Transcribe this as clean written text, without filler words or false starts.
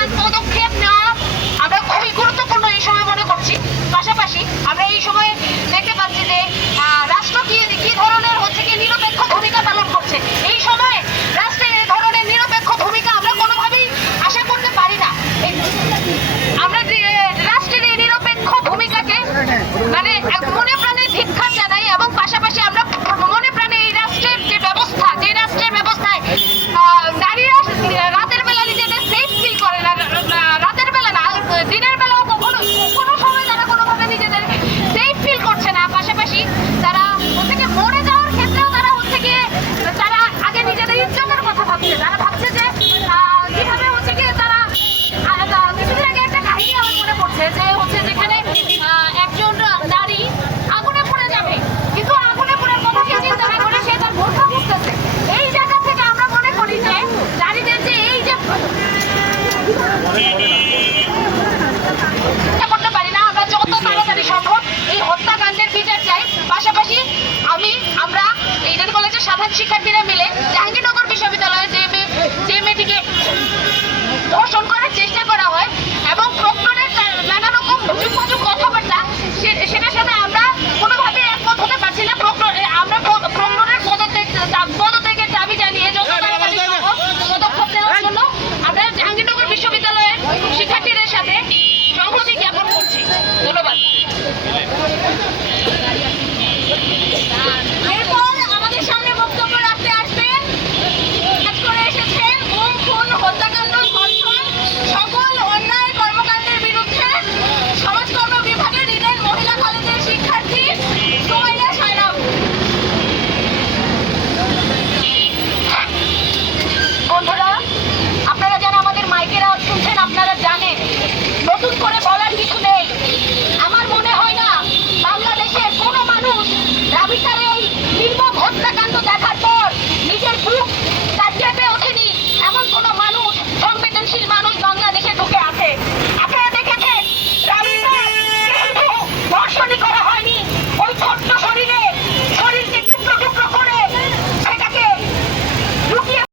পরিমাণ পদক্ষেপ নেওয়া আমরা খুবই গুরুত্বপূর্ণ এই সময় মনে করছি। পাশাপাশি আমরা এই সময় দেখতে পাচ্ছি যে রাষ্ট্র কি ধরনের হচ্ছে কি নিরপেক্ষ ভূমিকা পালন করছে। এই সময়ে রাষ্ট্রের এই ধরনের নিরপেক্ষ ভূমিকা আমরা কোনোভাবেই আশা করতে পারি না। আমরা রাষ্ট্রের এই নিরপেক্ষ ভূমিকাকে মানে মনে প্রাণে ধিক্কার জানাই এবং পাশাপাশি আমরা মনে প্রাণে এই রাষ্ট্রের যে ব্যবস্থা, যে রাষ্ট্রের ব্যবস্থায় নারীরা রাতের বেলা নিজেদের সেফ ফিল করে না, রাতের বেলা না দিনের বেলাও কোনো সময় তারা কোনোভাবে নিজেদের সেফ ফিল করছে না। পাশাপাশি তারা হচ্ছে গিয়ে মরে যাওয়ার ক্ষেত্রেও তারা হচ্ছে গিয়ে তারা আগে নিজেদের ইজ্জতের কথা ভাবছে। তারা ভাবছে যে কিভাবে হচ্ছে গিয়ে তারা কিছুদিন আগে একটা কাহিনী আমার মনে পড়ছে যে হচ্ছে যেখানে একজন নারী আগুনে পড়ে যাবে, কিন্তু আগুনে পড়ার কথা সে চিন্তা না করে সে তার বোরখা খুঁজতেছে। এই জায়গা থেকে আমরা মনে করি যে নারীদের যে এই যে করতে পারি না, আমরা যত তাড়াতাড়ি সম্ভব এই হত্যাকাণ্ডের বিচার চাই। পাশাপাশি আমরা ইডেন কলেজের সাধারণ শিক্ষার্থীরা মিলে জাহাঙ্গীর